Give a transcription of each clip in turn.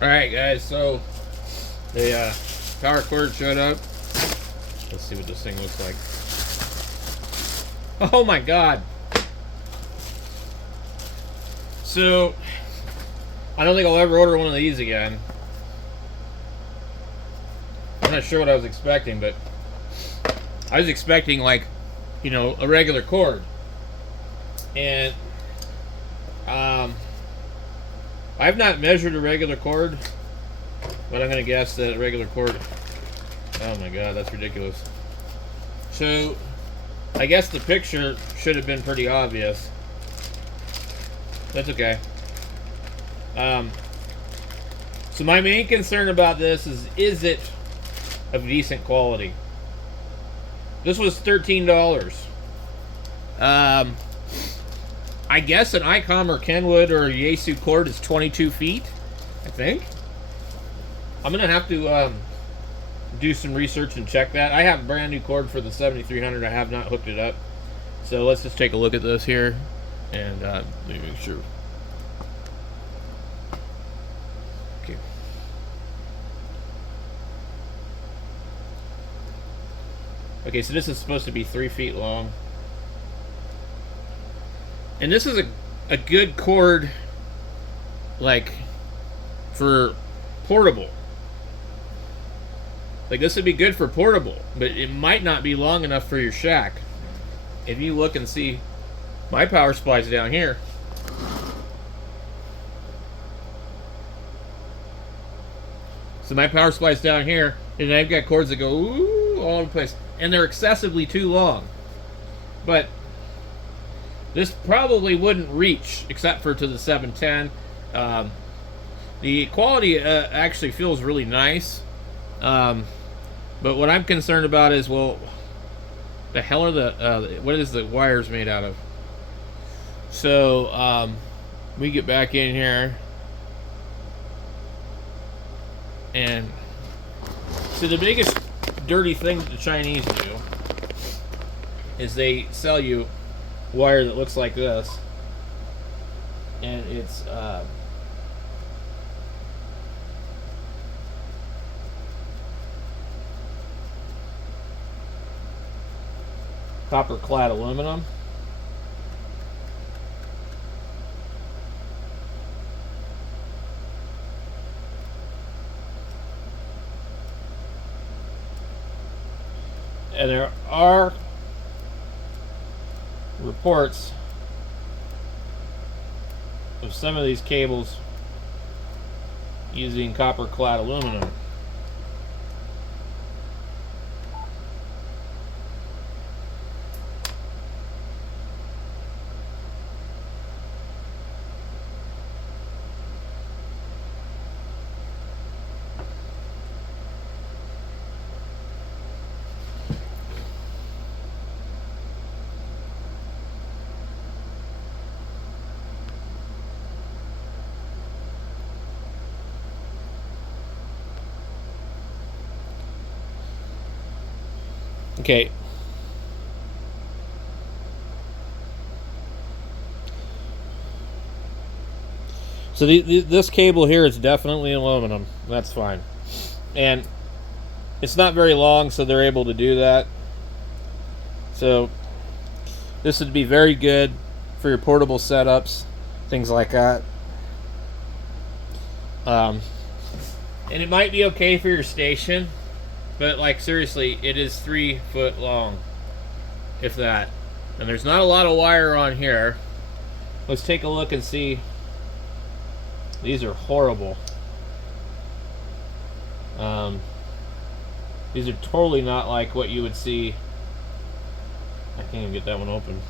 Alright guys, so the power cord showed up. Let's see what this thing looks like. Oh my god! So, I don't think I'll ever order one of these again. I'm not sure what I was expecting, but I was expecting, like, you know, a regular cord. And I've not measured a regular cord, but I'm gonna guess that a regular cord, oh my god, that's ridiculous. So I guess the picture should have been pretty obvious. That's okay. So my main concern about this is it of decent quality? This was $13. I guess an ICOM or Kenwood or a Yaesu cord is 22 feet, I think. I'm going to have to do some research and check that. I have a brand new cord for the 7300. I have not hooked it up. So let's just take a look at this here and let me make sure. Okay. Okay, so this is supposed to be 3 feet long. And this is a good cord, like, for portable. Like, this would be good for portable, but it might not be long enough for your shack. If you look and see, my power supply's down here. So my power supply's down here, and I've got cords that go ooh, all over the place. And they're excessively too long. But this probably wouldn't reach, except for to the 710. The quality actually feels really nice. But what I'm concerned about is, well, the hell are the, what is the wires made out of? So, we get back in here. And so the biggest dirty thing that the Chinese do is they sell you wire that looks like this, and it's copper clad aluminum. And there are reports of some of these cables using copper clad aluminum. Okay. So this cable here is definitely aluminum. That's fine. And it's not very long, so they're able to do that. So this would be very good for your portable setups, things like that. And it might be okay for your station. But, like, seriously, it is 3 foot long, if that. And there's not a lot of wire on here. Let's take a look and see. These are horrible. These are totally not like what you would see. I can't even get that one open.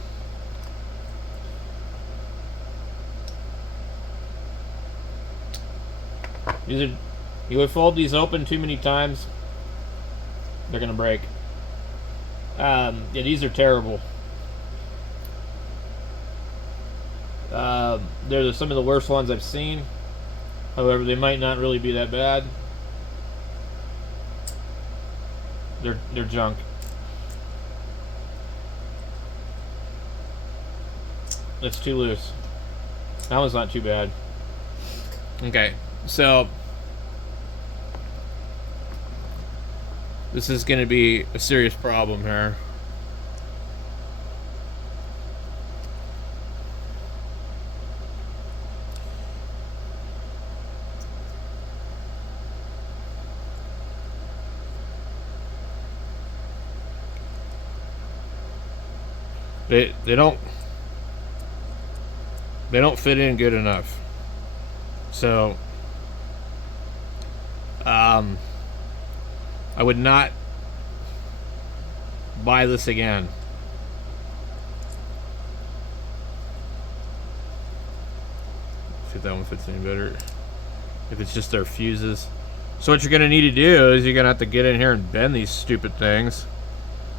These are, you would fold these open too many times, they're gonna break. Yeah, these are terrible. They're some of the worst ones I've seen. However, they might not really be that bad. They're junk. That's too loose. That one's not too bad. Okay, so This is going to be a serious problem here. They don't fit in good enough. So I would not buy this again. See if that one fits any better. If it's just their fuses. So what you're going to need to do is you're going to have to get in here and bend these stupid things.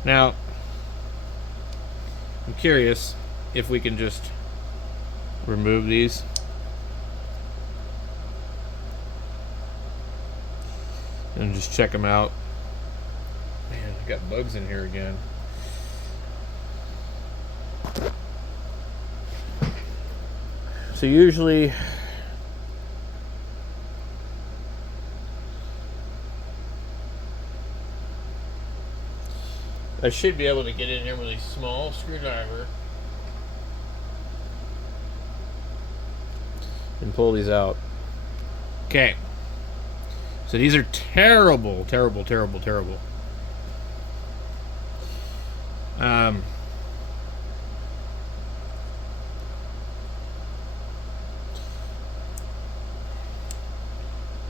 Now, I'm curious if we can just remove these. And just check them out. Man, I got bugs in here again. So usually I should be able to get in here with a small screwdriver and pull these out. Okay. So these are terrible, terrible, terrible, terrible.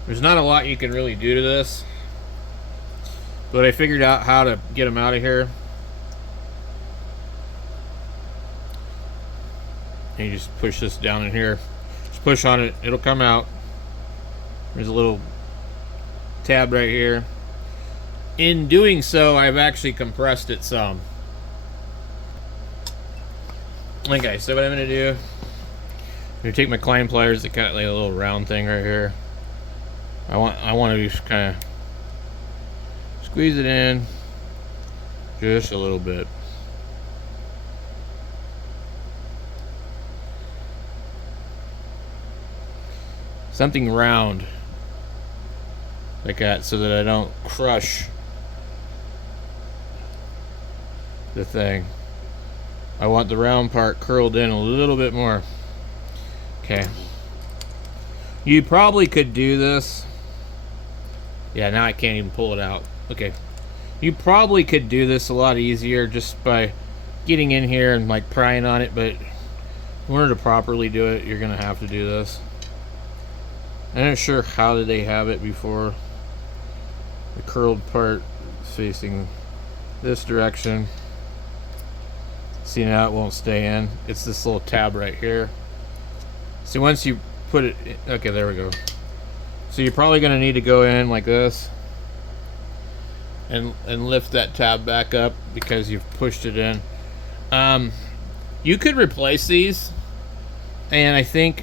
There's not a lot you can really do to this, but I figured out how to get them out of here. And you just push this down in here. Just push on it, it'll come out. There's a little tab right here. In doing so, I've actually compressed it some. Okay, so what I'm gonna do, I'm gonna take my climb pliers that got like a little round thing right here. I want to just kind of squeeze it in just a little bit. Something round like that, so that I don't crush the thing. I want the round part curled in a little bit more. Okay. You probably could do this. Yeah, now I can't even pull it out. Okay. You probably could do this a lot easier just by getting in here and like prying on it, but in order to properly do it, you're gonna have to do this. I'm not sure how did they have it before. The curled part is facing this direction. See, now it won't stay in. It's this little tab right here. So once you put it in, okay, there we go. So you're probably going to need to go in like this and lift that tab back up because you've pushed it in. You could replace these, and I think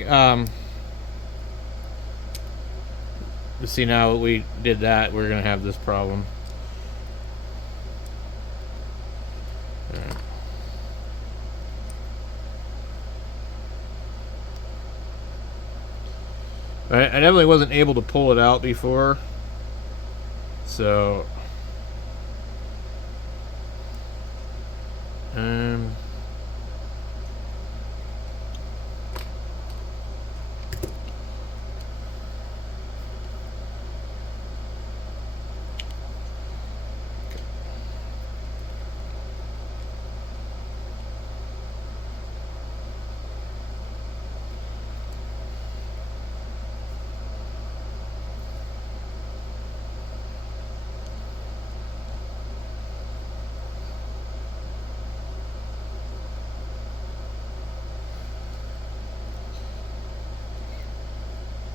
see, now we did that, we're going to have this problem. I definitely wasn't able to pull it out before, so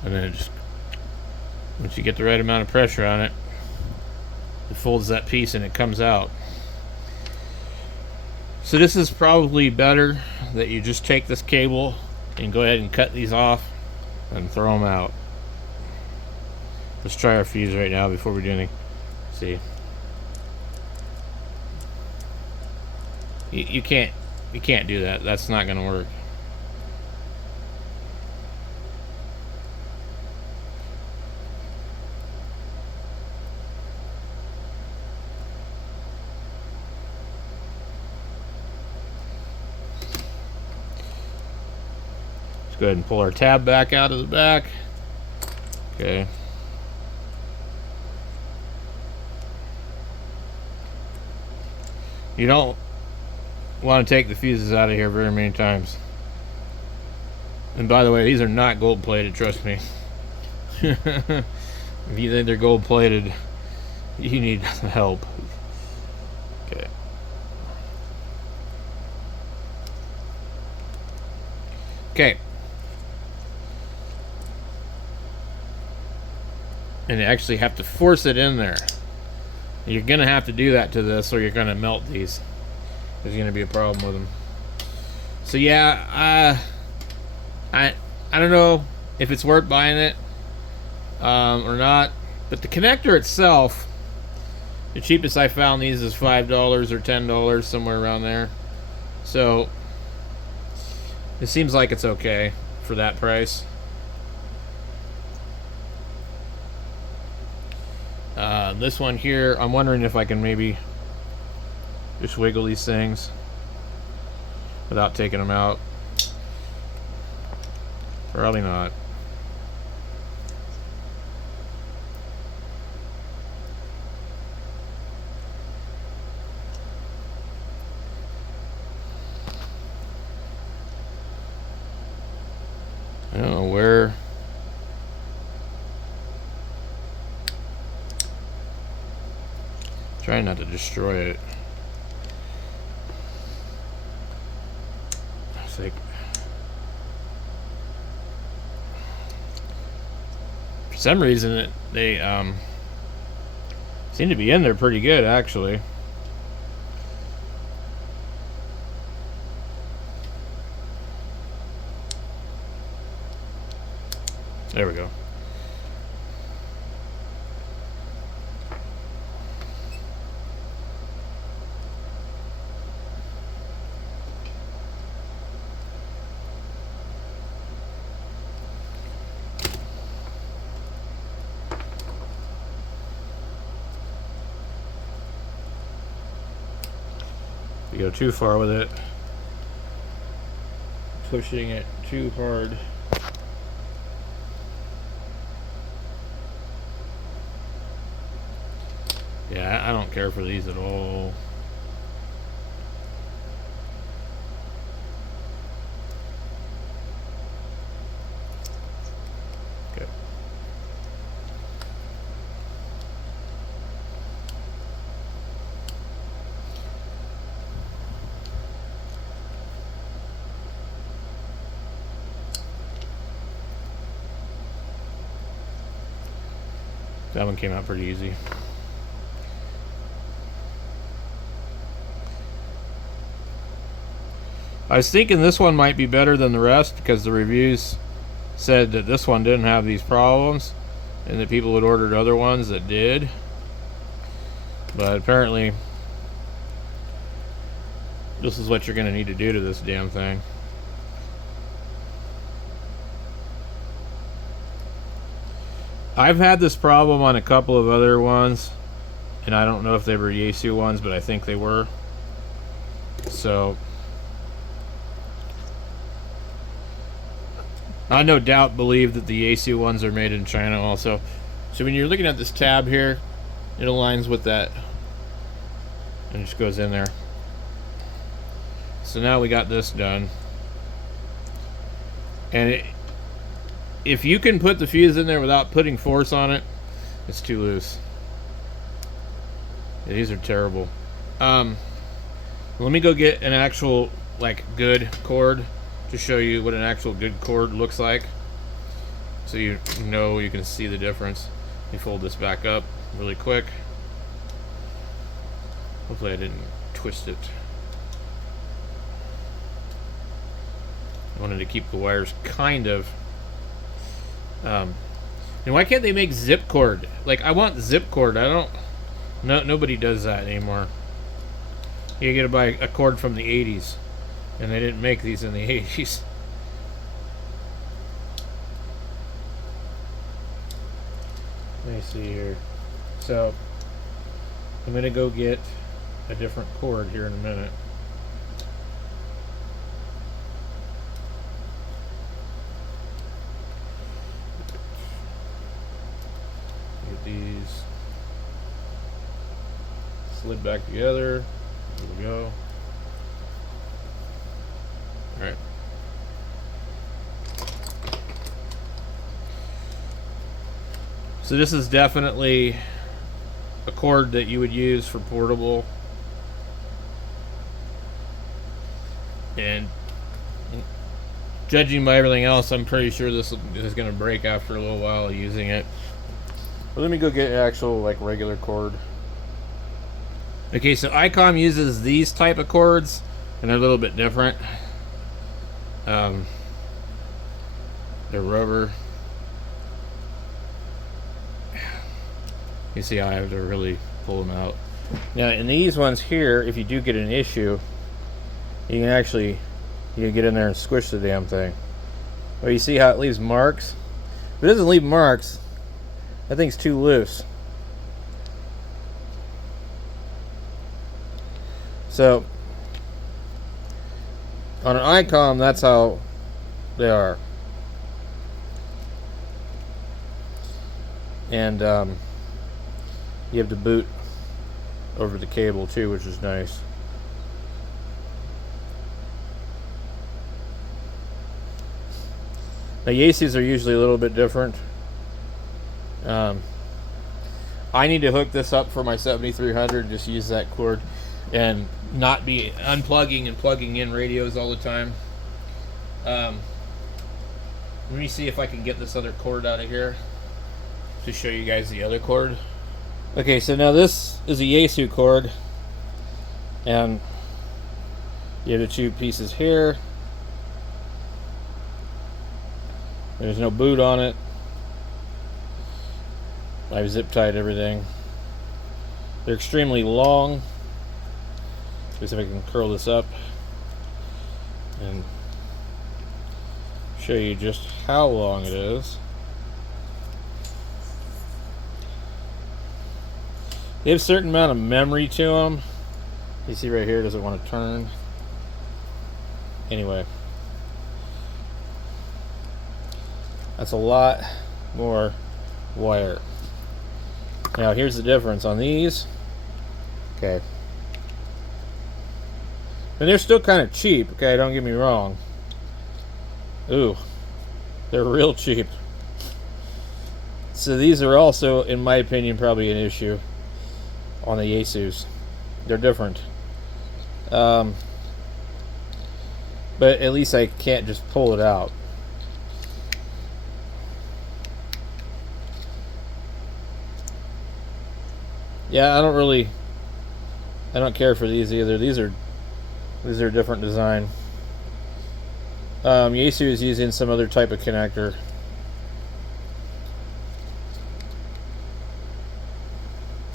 and then it just, once you get the right amount of pressure on it, it folds that piece and it comes out. So this is probably better that you just take this cable and go ahead and cut these off and throw them out. Let's try our fuse right now before we do anything. See, you can't do that. That's not going to work. go ahead and pull our tab back out of the back. Okay. You don't want to take the fuses out of here very many times. And by the way, these are not gold plated, trust me. If you think they're gold plated, you need help. Okay. Okay. And you actually have to force it in there. You're gonna have to do that to this, or you're gonna melt these. There's gonna be a problem with them. So yeah, I don't know if it's worth buying it or not, but the connector itself, the cheapest I found these is $5 or $10, somewhere around there. So it seems like it's okay for that price. This one here, I'm wondering if I can maybe just wiggle these things without taking them out. Probably not. I don't know where. Trying not to destroy it. It's like, for some reason they seem to be in there pretty good, actually. There we go. If you go too far with it, pushing it too hard. Yeah, I don't care for these at all. Okay. That one came out pretty easy. I was thinking this one might be better than the rest because the reviews said that this one didn't have these problems and that people had ordered other ones that did. But apparently this is what you're going to need to do to this damn thing. I've had this problem on a couple of other ones, and I don't know if they were Yaesu ones, but I think they were. So I no doubt believe that the Yaesu ones are made in China also. So when you're looking at this tab here, it aligns with that and just goes in there. So now we got this done. And if you can put the fuse in there without putting force on it, it's too loose. Yeah, these are terrible. Let me go get an actual good cord to show you what an actual good cord looks like, so you know, you can see the difference. Let me fold this back up really quick. Hopefully I didn't twist it. I wanted to keep the wires kind of and why can't they make zip cord? Like, I want zip cord. I don't. Nobody does that anymore. You gotta buy a cord from the 80s, and they didn't make these in the 80s. Let me see here. So I'm gonna go get a different cord here in a minute. get these slid back together. There we go. All right. So this is definitely a cord that you would use for portable. And judging by everything else, I'm pretty sure this is going to break after a little while of using it. But let me go get an actual, like, regular cord. Okay, so ICOM uses these type of cords, and they're a little bit different. They're rubber. You see how I have to really pull them out. Now, in these ones here, if you do get an issue, you can actually get in there and squish the damn thing. Well, you see how it leaves marks? If it doesn't leave marks, that thing's too loose. So, on an ICOM, that's how they are. And you have to boot over the cable too, which is nice. Now, Yaesus are usually a little bit different. I need to hook this up for my 7300, just use that cord and not be unplugging and plugging in radios all the time. Let me see if I can get this other cord out of here to show you guys the other cord. Okay, so now this is a Yaesu cord, and you have the two pieces here. There's no boot on it. I've zip tied everything. They're extremely long. Let's see if I can curl this up and show you just how long it is. They have a certain amount of memory to them. You see right here, it doesn't want to turn. Anyway, that's a lot more wire. Now here's the difference on these. Okay. And they're still kind of cheap, okay, don't get me wrong. Ooh, they're real cheap. So these are also, in my opinion, probably an issue on the Yaesus. They're different. But at least I can't just pull it out. Yeah, I don't care for these either. These are a different design. Yaesu is using some other type of connector.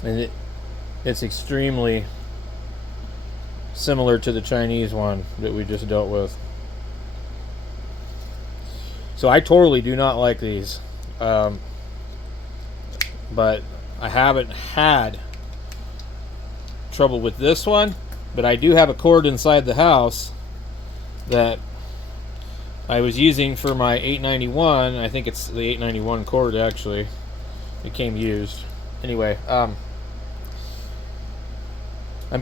And it's extremely similar to the Chinese one that we just dealt with. So I totally do not like these. But I haven't had trouble with this one. But I do have a cord inside the house that I was using for my 891. I think it's the 891 cord, actually. It came used. Anyway, I'm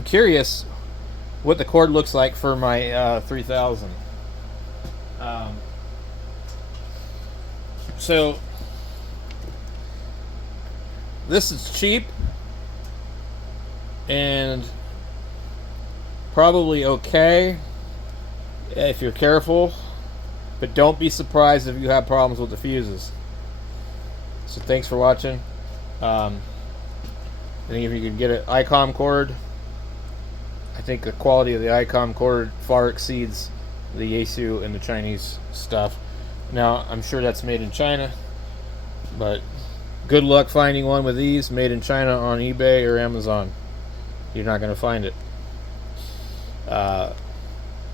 curious what the cord looks like for my 3000. So this is cheap and probably okay if you're careful, but don't be surprised if you have problems with the fuses. So thanks for watching. I think if you can get an ICOM cord, I think the quality of the ICOM cord far exceeds the Yaesu and the Chinese stuff. Now, I'm sure that's made in China, but good luck finding one with these made in China on eBay or Amazon. You're not going to find it.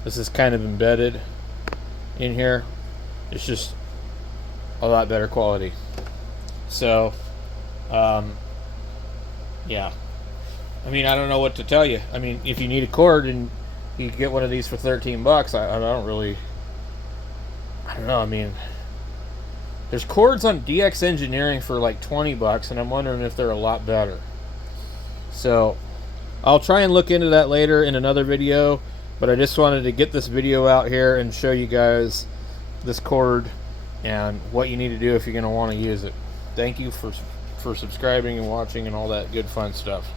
This is kind of embedded in here. It's just a lot better quality. So, yeah. I mean, I don't know what to tell you. I mean, if you need a cord and you can get one of these for $13, I don't know. I mean, There's cords on DX Engineering for like 20 bucks, and I'm wondering if they're a lot better. So I'll try and look into that later in another video, but I just wanted to get this video out here and show you guys this cord and what you need to do if you're going to want to use it. Thank you for subscribing and watching and all that good fun stuff.